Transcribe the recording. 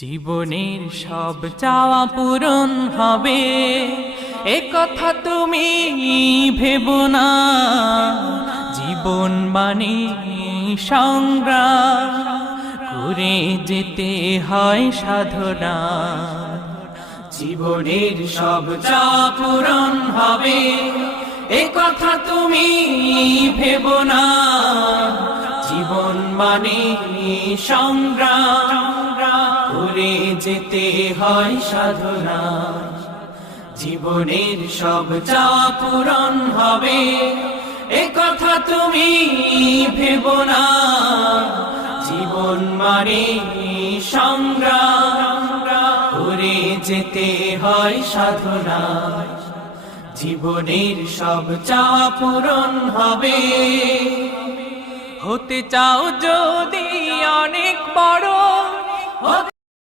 জীবনের সব চাওয়া পূরণ হবে এ কথা তুমি ভেবো না। জীবন মানে সংগ্রাম করে যেতে হয় সাধনা। জীবনের সব চাওয়া পূরণ হবে এ কথা তুমি ভেবো না। জীবন মানে সংগ্রাম করে যেতে হয় সাধনা। জীবনের সব চাওয়া পূরণ হবে এ কথা তুমি ভেবো না। জীবন মানে সংগ্রাম করে যেতে হয় সাধনা। জীবনের সব চাওয়া পূরণ হবে। হতে চাও যদি অনেক বড়